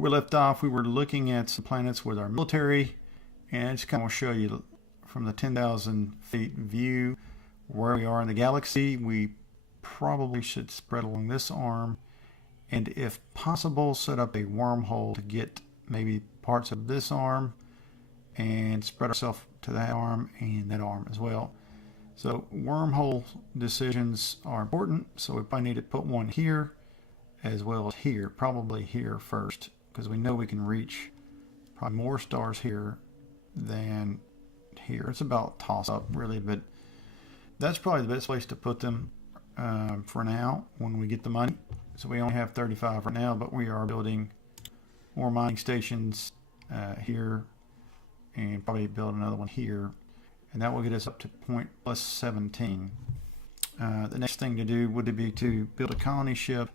Before we left off, we were looking at some planets with our military, and I just kind of show you from the 10,000 feet view where we are in the galaxy. We probably should spread along this arm, and if possible, set up a wormhole to get maybe parts of this arm and spread ourselves to that arm and that arm as well. So wormhole decisions are important, so we probably need to put one here as well as here, probably here first, because we know we can reach probably more stars here than here. It's about toss up really, but that's probably the best place to put them for now when we get the money. So we only have 35 right now, but we are building more mining stations here, and probably build another one here, and that will get us up to point plus 17. The next thing to do would be to build a colony ship,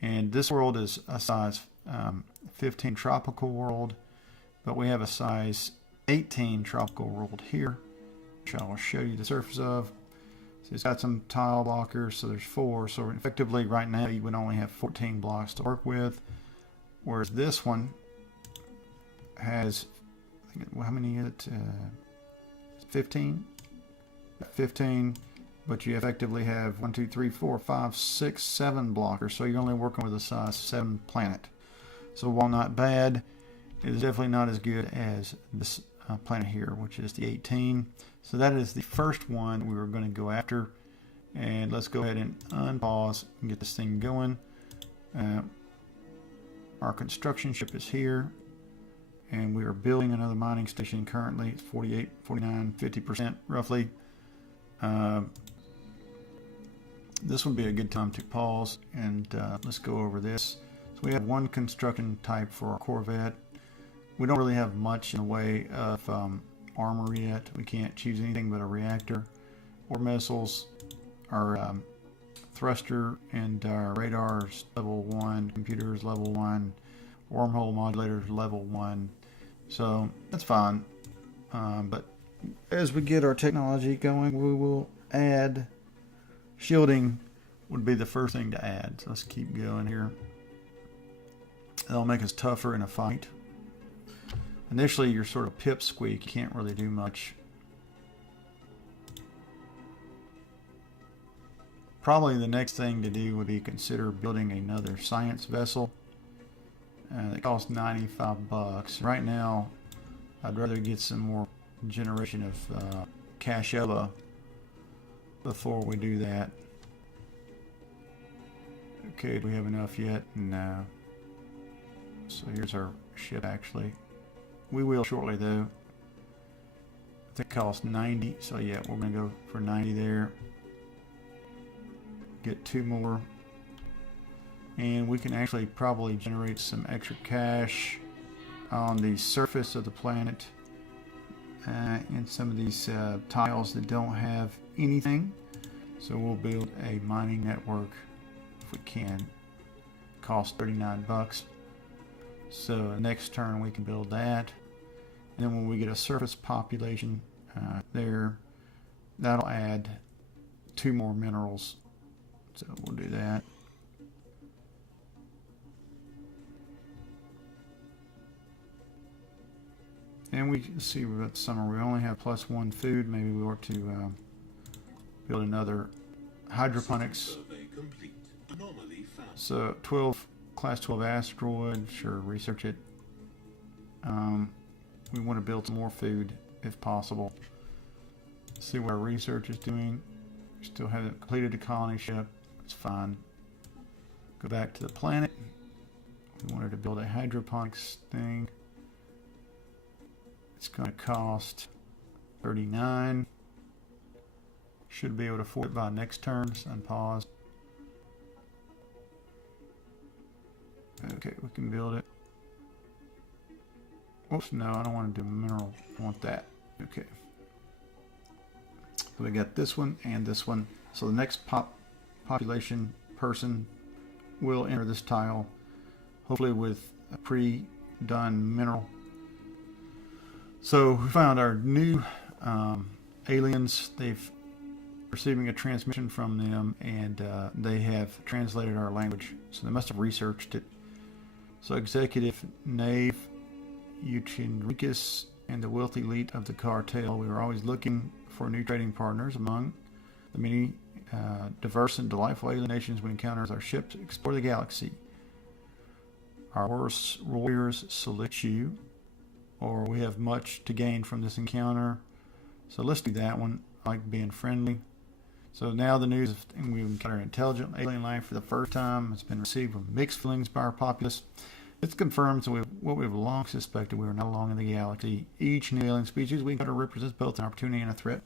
and this world is a size 15 tropical world, but we have a size 18 tropical world here, which I will show you the surface of. So it's got some tile blockers, so there's 4. So effectively right now you would only have 14 blocks to work with, whereas this one has, I think, how many is it? 15? 15, but you effectively have 1, 2, 3, 4, 5, 6, 7 blockers, so you're only working with a size 7 planet. So while not bad, it is definitely not as good as this planet here, which is the 18. So that is the first one we were going to go after, and let's go ahead and unpause and get this thing going. Our construction ship is here, and we are building another mining station currently. It's 48, 49, 50% roughly. This would be a good time to pause and let's go over this. So we have one construction type for our Corvette. We don't really have much in the way of armor yet. We can't choose anything but a reactor or missiles. Our thruster and our radars level 1, computers level 1, wormhole modulators level 1. So that's fine. But as we get our technology going, we will add shielding. Would be the first thing to add. So let's keep going here. That'll make us tougher in a fight. Initially, you're sort of pipsqueak. You can't really do much. Probably the next thing to do would be consider building another science vessel. That costs 95 bucks. Right now, I'd rather get some more generation of cashola before we do that. Okay, do we have enough yet? No. So here's our ship actually. We will shortly though. I think it costs 90, so yeah, we're going to go for 90 there. Get 2 more. And we can actually probably generate some extra cash on the surface of the planet and some of these tiles that don't have anything. So we'll build a mining network if we can. Cost 39 bucks. So next turn we can build that, and then when we get a surface population there, that'll add 2 more minerals. So we'll do that. And we see about summer we only have +1 food. Maybe we ought to build another hydroponics. So 12 class 12 asteroid, sure, research it. We want to build some more food if possible. See what our research is doing. We still haven't completed the colony ship. It's fine. Go back to the planet. We wanted to build a hydroponics thing. It's going to cost 39. Should be able to afford it by next turn. So unpause. Okay, we can build it. Oops, no, I don't want to do mineral. I want that. Okay. So we got this one and this one. So the next population person will enter this tile, hopefully with a pre-done mineral. So we found our new aliens. They've receiving a transmission from them, and they have translated our language. So they must have researched it. So Executive Knave Euchenricus and the wealthy elite of the cartel. We were always looking for new trading partners among the many diverse and delightful alien nations we encounter as our ships explore the galaxy. Our warriors salute you, or we have much to gain from this encounter. So let's do that one. I like being friendly. So now the news of we encounter intelligent alien life for the first time has been received with mixed feelings by our populace. It's confirmed what we've long suspected: we are not alone in the galaxy. Each new alien species we encounter represents both an opportunity and a threat.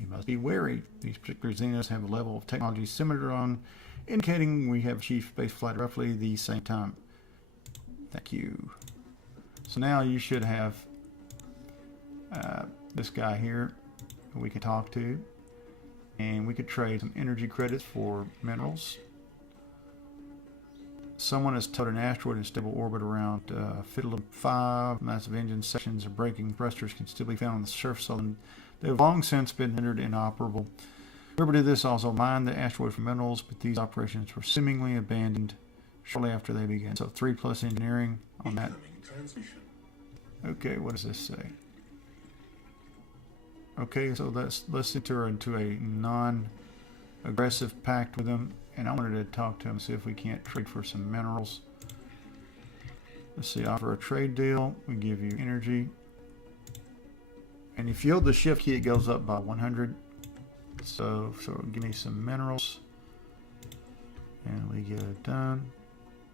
We must be wary. These particular xenos have a level of technology similar on, indicating we have achieved space flight at roughly the same time. Thank you. So now you should have this guy here who we can talk to, and we could trade some energy credits for minerals. Someone has towed an asteroid in stable orbit around Fiddler 5. Massive engine sections or braking thrusters can still be found on the surface, and they have long since been rendered inoperable. Whoever did this also mined the asteroid for minerals, but these operations were seemingly abandoned shortly after they began. So 3+ engineering on that. Okay, what does this say? Okay, so let's enter into a non-aggressive pact with them, and I wanted to talk to them, see if we can't trade for some minerals. Let's see, offer a trade deal. We give you energy, and if you hold the shift key, it goes up by 100. So give me some minerals, and we get it done.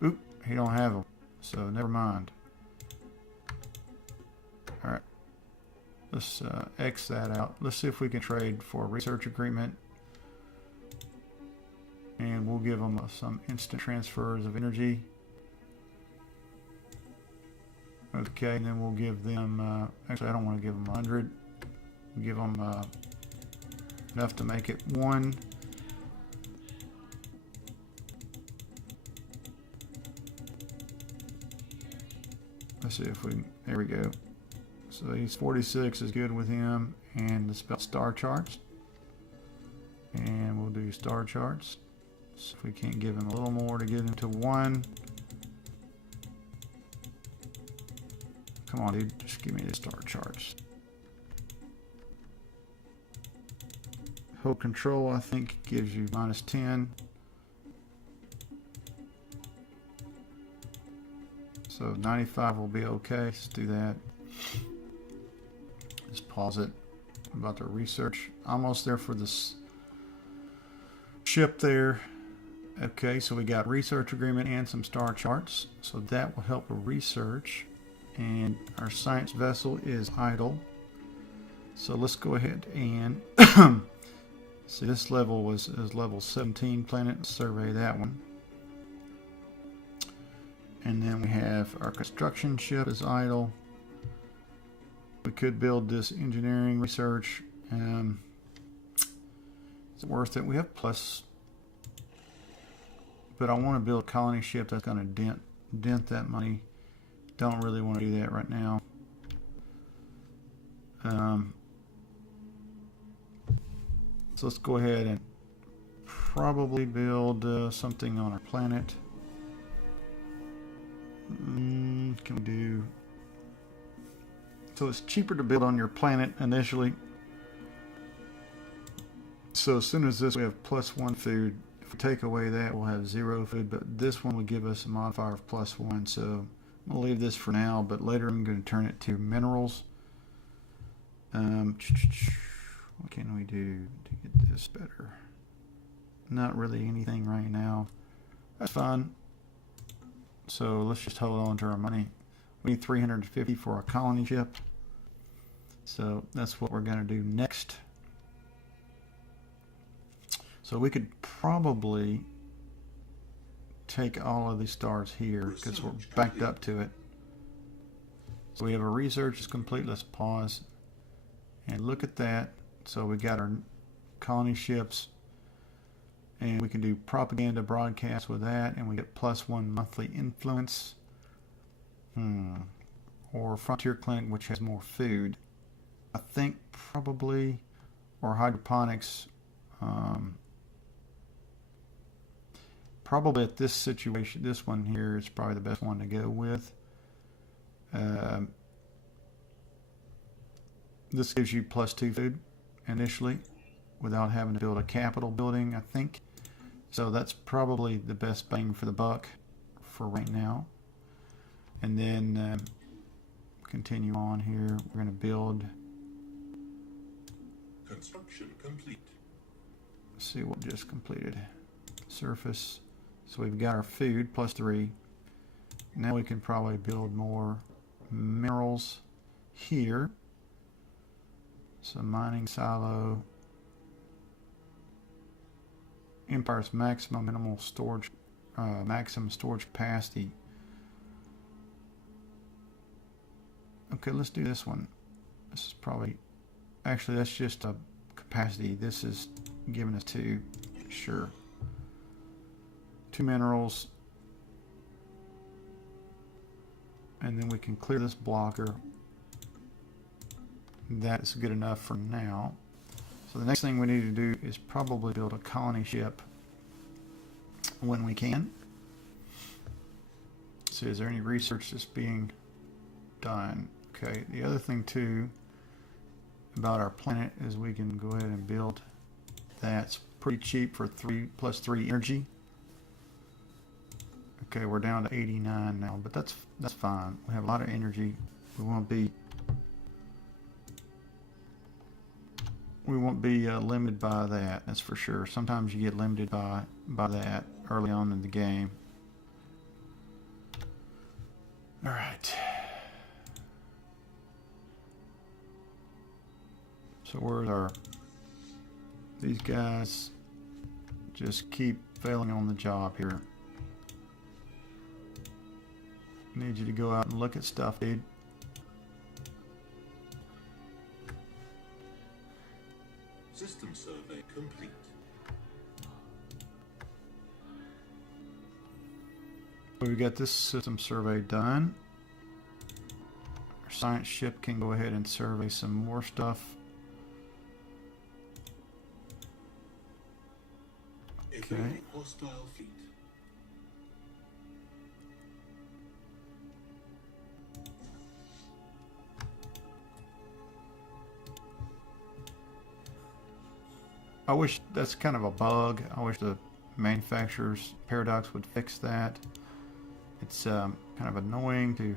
Oop, he don't have them, so never mind. All right, let's X that out. Let's see if we can trade for a research agreement, and we'll give them some instant transfers of energy. Okay, and then we'll give them, actually I don't want to give them 100. We'll give them enough to make it 1. Let's see if we, there we go. So he's 46 is good with him, and let's spell star charts. And we'll do star charts. So if we can't give him a little more to get him to 1. Come on, dude, just give me the star charts. Hold control, I think, gives you -10. So 95 will be okay. Let's do that. Just pause it. About the research. Almost there for this ship there. Okay, so we got research agreement and some star charts. So that will help with research. And our science vessel is idle. So let's go ahead and see, this level is level 17 planet. Let's survey that one. And then we have our construction ship is idle. We could build this engineering research. It's worth it. We have plus, but I want to build a colony ship that's going to dent that money. Don't really want to do that right now. So let's go ahead and probably build something on our planet. Can we do? So it's cheaper to build on your planet initially. So as soon as this, we have +1 food. If we take away that, we'll have 0 food. But this one will give us a modifier of +1. So I'm gonna leave this for now. But later I'm going to turn it to minerals. What can we do to get this better? Not really anything right now. That's fine. So let's just hold on to our money. We need 350 for a colony ship. So that's what we're going to do next. So we could probably take all of these stars here because we're backed up to it. So we have a research is complete. Let's pause and look at that. So we got our colony ships, and we can do propaganda broadcast with that, and we get +1 monthly influence. Or Frontier Clinic, which has more food. I think probably, or hydroponics. probably at this situation, this one here is probably the best one to go with. This gives you +2 food initially without having to build a capital building, I think. So that's probably the best bang for the buck for right now. And then continue on here. We're going to build. Construction complete. Let's see what just completed. Surface. So we've got our food +3. Now we can probably build more minerals here. So mining silo. Empire's maximum minimal storage, maximum storage capacity. Okay, let's do this one. This is probably, actually that's just a capacity. This is giving us 2, sure. 2 minerals. And then we can clear this blocker. That is good enough for now. So the next thing we need to do is probably build a colony ship when we can. So is there any research that's being done? Okay, the other thing too about our planet is we can go ahead and build that's pretty cheap for +3 energy. Okay, we're down to 89 now, but that's fine. We have a lot of energy. We won't be limited by that, that's for sure. Sometimes you get limited by that early on in the game. All right. So where's our... These guys just keep failing on the job here. Need you to go out and look at stuff, dude. System survey complete. We got this system survey done. Our science ship can go ahead and survey some more stuff. Okay. Hostile fleet. I wish that's kind of a bug. I wish the manufacturer's paradox would fix that. It's kind of annoying to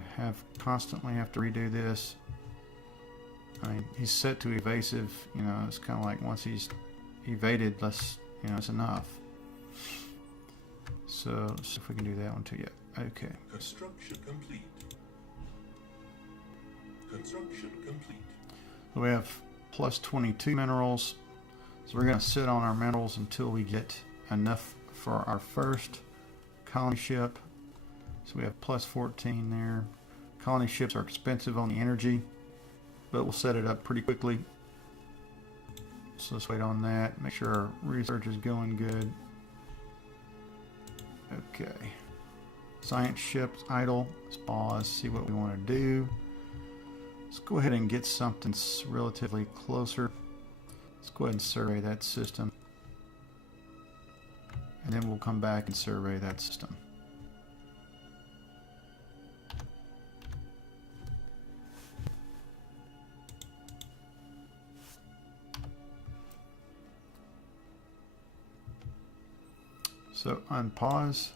constantly have to redo this. I mean, he's set to evasive. You know, it's kind of like once he's evaded, it's enough. So let's see if we can do that one too. Yeah. Okay. Construction complete. Construction complete. So we have +22 minerals. So we're going to sit on our minerals until we get enough for our first colony ship. So we have +14 there. Colony ships are expensive on the energy, but we'll set it up pretty quickly. So let's wait on that. Make sure our research is going good. Okay. Science ships idle. Let's pause, see what we want to do. Let's go ahead and get something relatively closer. Let's go ahead and survey that system. And then we'll come back and survey that system. So unpause.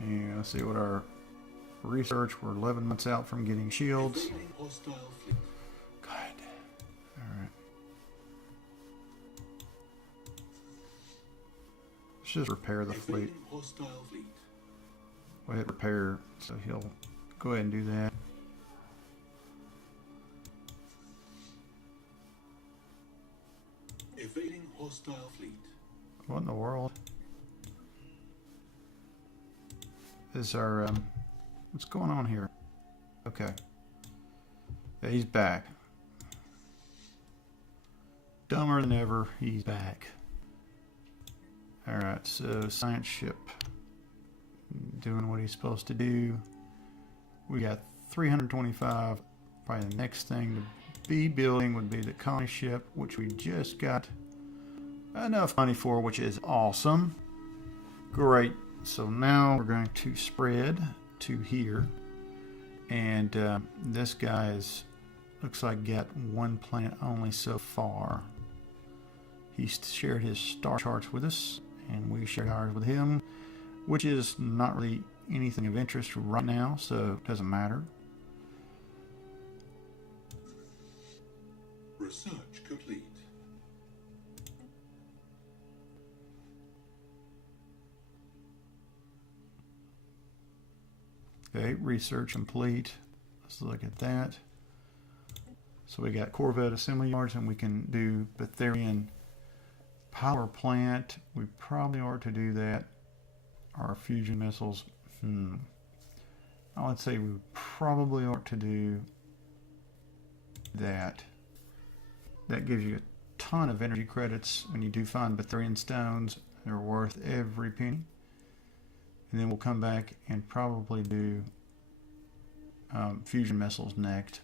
And let's see what our research. We're 11 months out from getting shields. Good. Alright. Let's just repair the fleet. Go ahead, repair. So he'll go ahead and do that. Evading hostile fleet. What in the world? Is our what's going on here? Okay. Yeah, he's back. Dumber than ever, he's back. Alright, so science ship doing what he's supposed to do. We got 325. Probably the next thing to B building would be the colony ship, which we just got enough money for, which is awesome. Great. So now we're going to spread to here. And this guy is, looks like got one planet only so far. He shared his star charts with us, and we shared ours with him, which is not really anything of interest right now, so it doesn't matter. Research complete. Okay, research complete. Let's look at that. So we got Corvette assembly yards, and we can do Betharian power plant. We probably ought to do that. Our fusion missiles. I would say we probably ought to do that. That gives you a ton of energy credits when you do find Betharian stones. They're worth every penny. And then we'll come back and probably do fusion missiles next.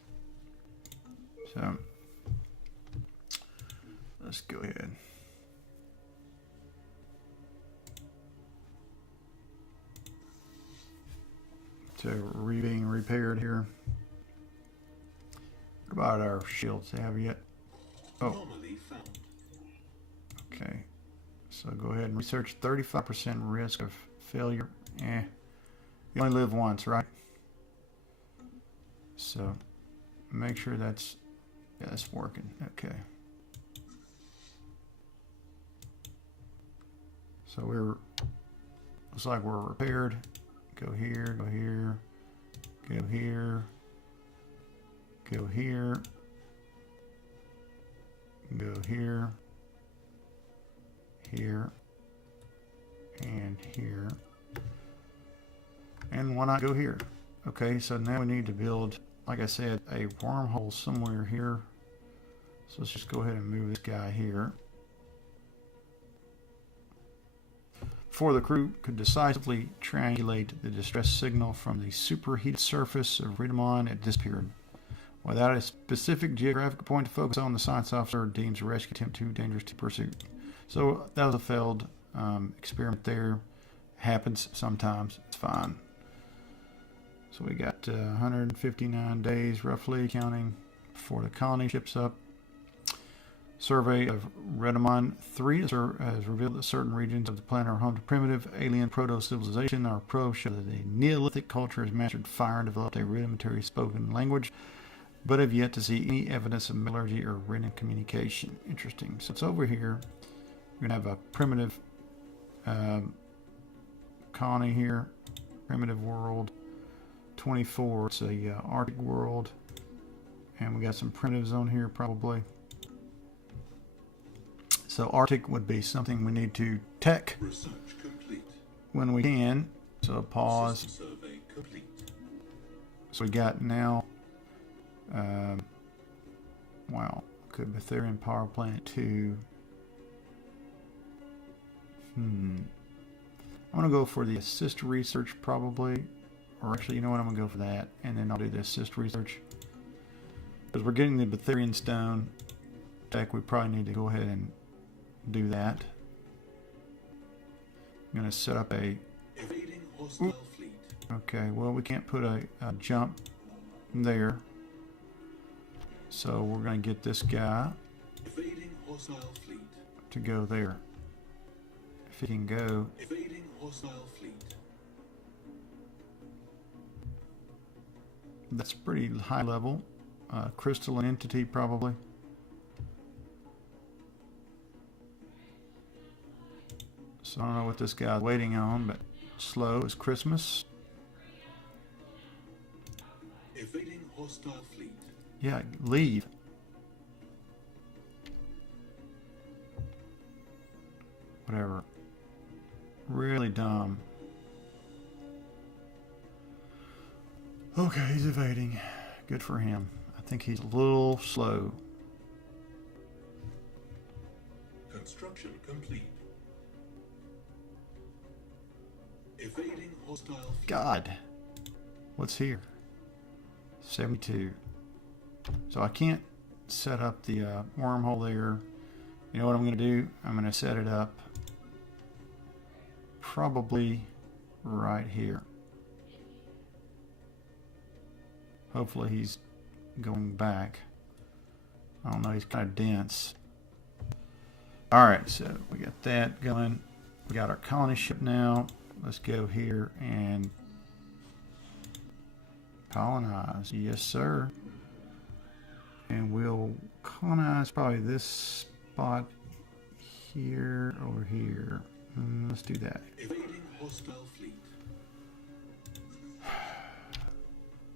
So let's go ahead. So being repaired here. What about our shields? Have you yet? Oh. Anomaly found. Okay. So go ahead and research 35% risk of failure. You only live once, right? So make sure that's working. Okay. So looks like we're repaired. Go here, go here, go here, go here, go here, here, and here. And why not go here? Okay, so now we need to build, like I said, a wormhole somewhere here. So let's just go ahead and move this guy here. Before the crew could decisively triangulate the distress signal from the superheated surface of Ridamon, it disappeared. Without a specific geographic point to focus on, the science officer deems a rescue attempt too dangerous to pursue. So that was a failed experiment there. Happens sometimes. It's fine. So we got 159 days roughly, counting before the colony ships up. Survey of Redamon 3 has revealed that certain regions of the planet are home to primitive alien proto-civilization. Our probes show that a Neolithic culture has mastered fire and developed a rudimentary spoken language, but have yet to see any evidence of metallurgy or written communication. Interesting. So it's over here. We're going to have a primitive colony here. Primitive world. 24. It's a Arctic world. And we got some primitives on here probably. So Arctic would be something we need to tech Research complete. when we can. So pause. System survey complete. So we got now, wow, could Betharian power plant 2. I'm going to go for the assist research probably. Or actually, you know what, I'm going to go for that. And then I'll do the assist research. Because we're getting the Betharian stone tech, we probably need to go ahead and do that. I'm going to set up a... Evading hostile fleet. Okay, well, we can't put a jump there. So we're going to get this guy Evading hostile fleet. to go there. If he can go. Evading hostile fleet. That's pretty high level. Crystalline entity probably. So I don't know what this guy's waiting on, but slow as Christmas. Evading hostile fleet. Yeah, leave. Whatever. Really dumb. Okay, he's evading. Good for him. I think he's a little slow. Construction complete. Evading hostile fleet. God. What's here? 72. So I can't set up the wormhole there. You know what I'm going to do? I'm going to set it up probably right here. Hopefully he's going back. I don't know, he's kind of dense. Alright, so we got that going. We got our colony ship now. Let's go here and colonize. Yes, sir. And we'll colonize probably this spot here or here. Let's do that. Evading hostile fleet.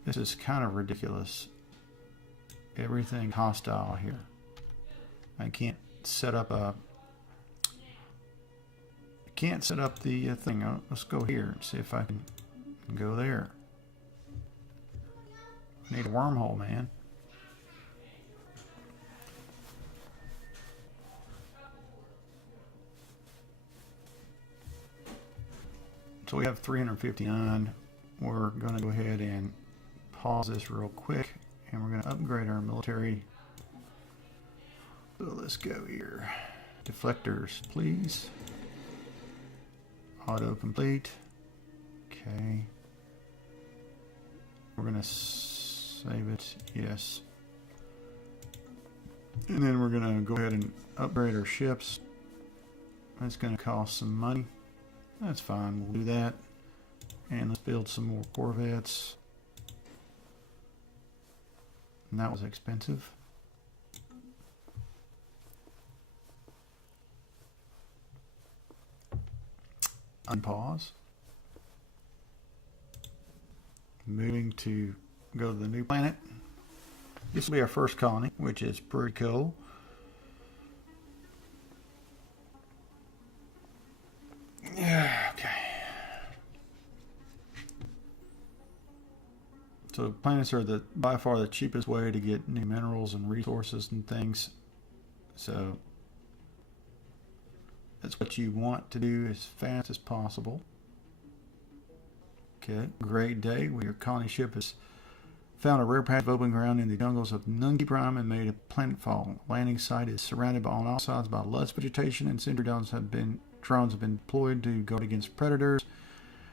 This is kind of ridiculous. Everything hostile here. I can't set up the thing. Let's go here and see if I can go there. Need a wormhole, man. So we have 359. We're going to go ahead and pause this real quick, and we're going to upgrade our military. So let's go here. Deflectors, please. Auto complete. Okay. We're going to save it. Yes. And then we're going to go ahead and upgrade our ships. That's going to cost some money. That's fine. We'll do that. And let's build some more corvettes. And that was expensive. Unpause. Moving to go to the new planet. This will be our first colony, which is pretty cool. Yeah, okay. So planets are by far the cheapest way to get new minerals and resources and things. So that's what you want to do as fast as possible. Okay, great day. Your colony ship has found a rare patch of open ground in the jungles of Nungi Prime and made a planetfall. Landing site is surrounded on all sides by lush vegetation, and sentry drones have been deployed to guard against predators.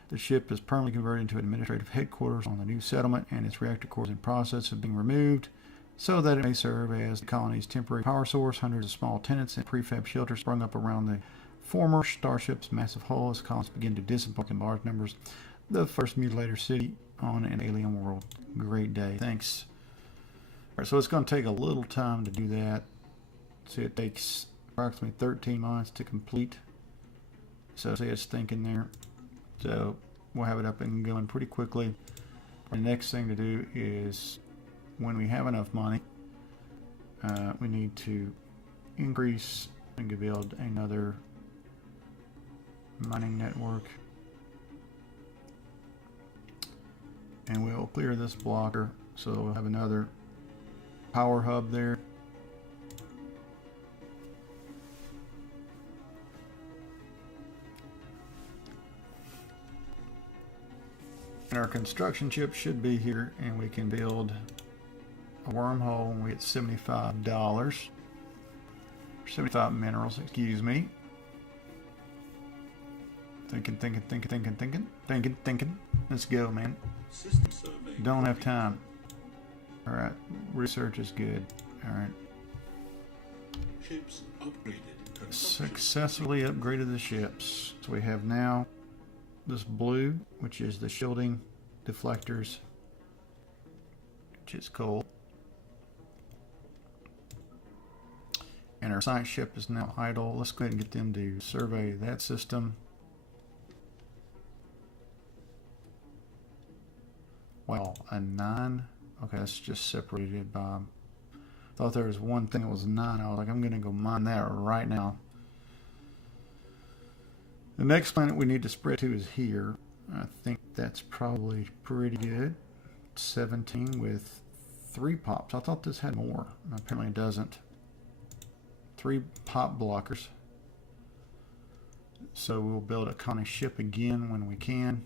The ship is permanently converted into administrative headquarters on the new settlement, and its reactor cores in process of being removed so that it may serve as the colony's temporary power source. Hundreds of small tenants and prefab shelters sprung up around the former starship's massive hull as colonists begin to disembark in large numbers. The first mutilator city on an alien world. Great day. Thanks. Alright, so it's going to take a little time to do that. See, it takes approximately 13 months to complete. So see, it's thinking there. So we'll have it up and going pretty quickly. The next thing to do is, when we have enough money, we need to increase and build another mining network. And we'll clear this blocker, so we'll have another power hub there. And our construction chip should be here, and we can build a wormhole and we get $75. 75 minerals, excuse me. Thinking. Let's go, man. System survey. Don't have time. Alright, research is good. Alright. Ships upgraded. Construction. Successfully upgraded the ships. So we have now this blue, which is the shielding deflectors, which is cool. And our science ship is now idle. Let's go ahead and get them to survey that system. Well, a 9. Okay, that's just separated by. Thought there was one thing that was 9. I was like, I'm going to go mine that right now. The next planet we need to spread to is here. I think that's probably pretty good. 17 with 3 pops. I thought this had more. Apparently it doesn't. 3 pop blockers. So we'll build a colony ship again when we can.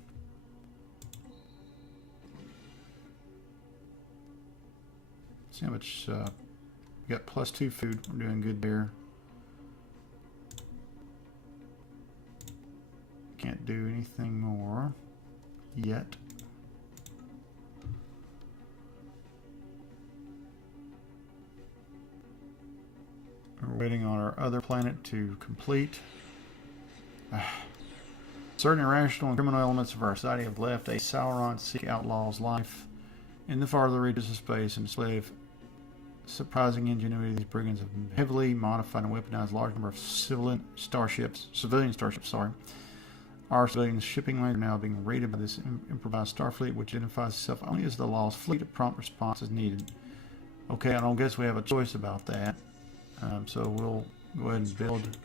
See how much We got +2 food. We're doing good there. Can't do anything more yet. We're waiting on our other planet to complete. Certain irrational and criminal elements of our society have left a Sauron-seek outlaw's life in the farther reaches of space and display of surprising ingenuity. These brigands have heavily modified and weaponized a large number of civilian starships. Our civilian shipping lanes are now being raided by this improvised Starfleet, which identifies itself only as the Lost Fleet. A prompt response is needed. Okay, I don't guess we have a choice about that. So we'll go ahead and build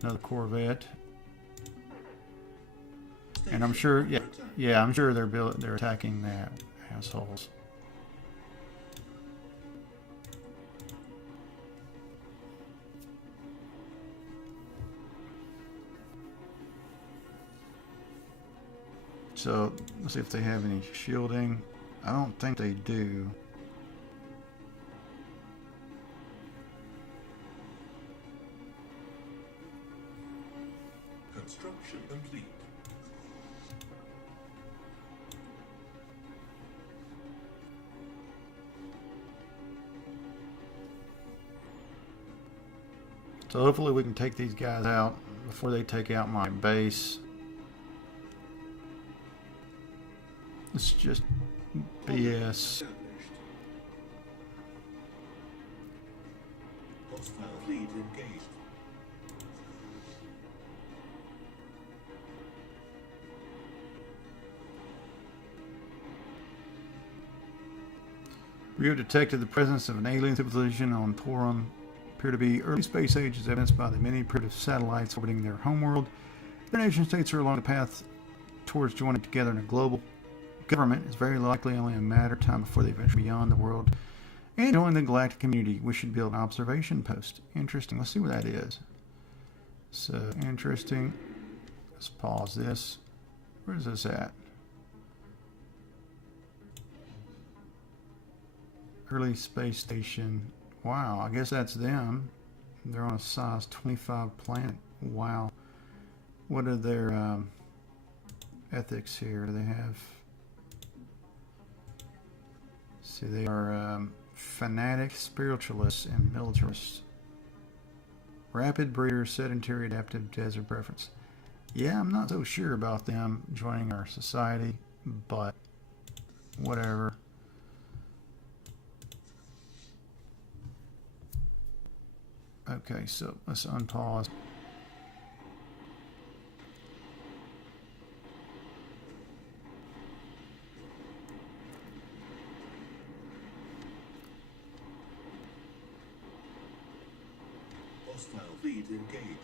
another Corvette. And I'm sure, I'm sure they're attacking that assholes. So let's see if they have any shielding. I don't think they do. Construction complete. So hopefully we can take these guys out before they take out my base. It's just BS. Hostile fleet engaged. We have detected the presence of an alien civilization on Torum. Appear to be early space age, as evidenced by the many primitive satellites orbiting their homeworld. Their nation states are along the path towards joining together in a global government. It's very likely only a matter of time before they venture beyond the world and join the galactic community. We should build an observation post. Interesting. Let's see where that is. So, interesting. Let's pause this. Where is this at? Early space station. Wow, I guess that's them. They're on a size 25 planet. Wow. What are their ethics here? Do they have... See, they are fanatic spiritualists and militarists. Rapid breeders, sedentary, adaptive, desert preference. Yeah, I'm not so sure about them joining our society, but whatever. Okay, so let's unpause. Hostile fleet engaged.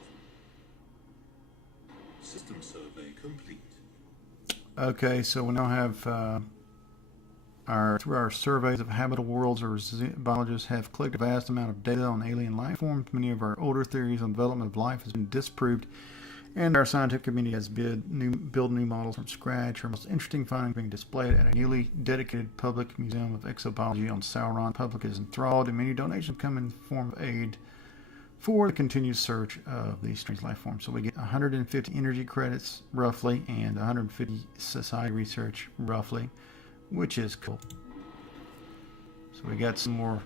System survey complete. Okay, so we now have through our surveys of habitable worlds, our biologists have collected a vast amount of data on alien life forms. Many of our older theories on development of life has been disproved, and our scientific community has built new models from scratch. Our most interesting findings being displayed at a newly dedicated public museum of exobiology on Sauron. The public is enthralled, and many donations come in the form of aid for the continued search of these strange life forms. So we get 150 energy credits, roughly, and 150 society research, roughly, which is cool. So we got some more.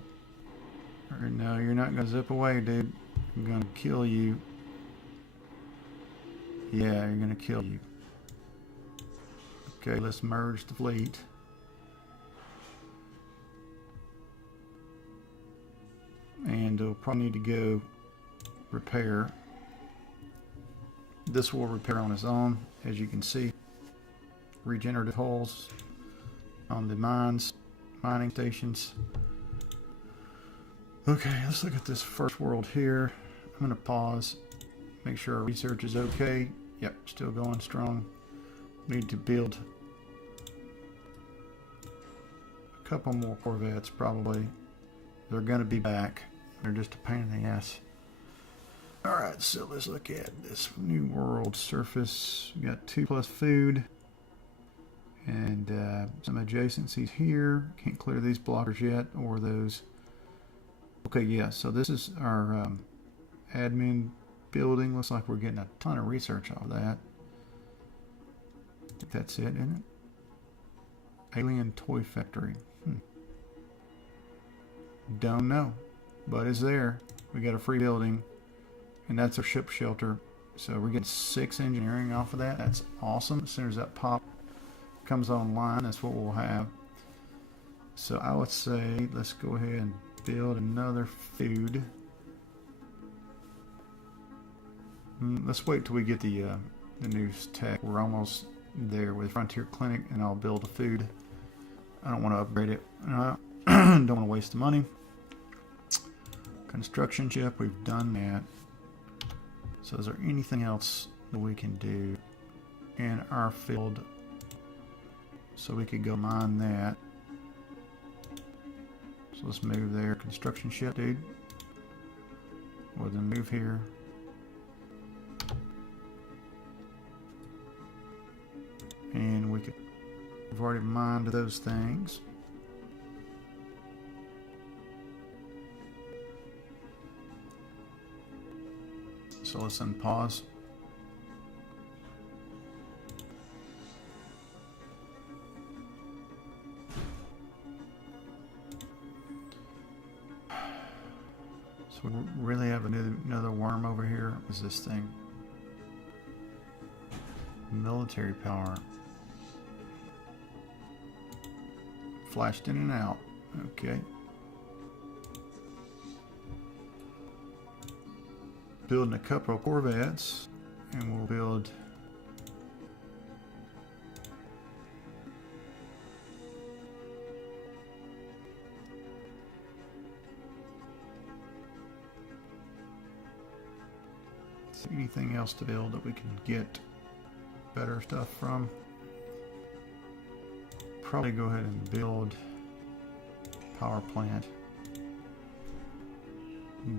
No, you're not going to zip away, dude. I'm going to kill you. Yeah, you're going to kill you. Okay, let's merge the fleet. And we'll probably need to go repair. This will repair on its own, as you can see. Regenerative hulls on the mining stations. Okay, let's look at this first world here. I'm going to pause, make sure our research is okay. Yep, still going strong. Need to build a couple more Corvettes, probably. They're going to be back. They're just a pain in the ass. Alright, so let's look at this new world surface. We got 2+ food. And some adjacencies here. Can't clear these blockers yet, or those Okay, yeah, so this is our admin building. Looks like we're getting a ton of research off of that. I think that's it, isn't it? Alien Toy Factory. Don't know, but it's there. We got a free building, and that's our ship shelter. So we're getting 6 engineering off of that. That's awesome. As soon as that pop comes online, that's what we'll have. So I would say let's go ahead and build another food. Let's wait till we get the news tech. We're almost there with Frontier Clinic, and I'll build a food. I don't want to upgrade it. Don't want to waste the money. Construction ship, we've done that. So is there anything else that we can do in our field so we could go mine that? So let's move there. Construction ship, dude. We'll then move here. And we've already mined those things. So let's unpause. So we really have another worm over here. What is this thing? Military power. Flashed in and out. Okay. Building a couple of Corvettes, and we'll build anything else to build that we can get better stuff from. Probably go ahead and build power plant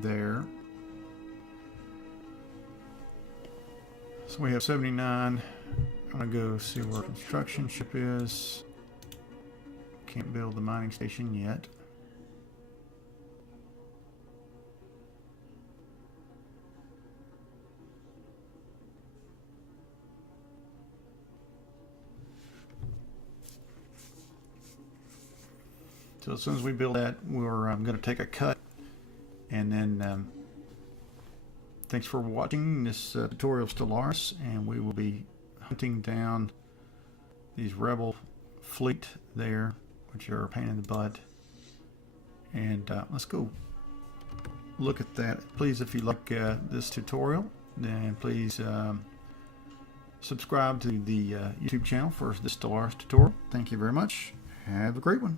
there. So we have 79. I'm gonna go see where our construction ship is. Can't build the mining station yet. So as soon as we build that, we're going to take a cut, and then thanks for watching this tutorial of Stellaris, and we will be hunting down these rebel fleet there, which are a pain in the butt. And let's go look at that. Please, if you like this tutorial, then please subscribe to the YouTube channel for the Stellaris tutorial. Thank you very much. Have a great one.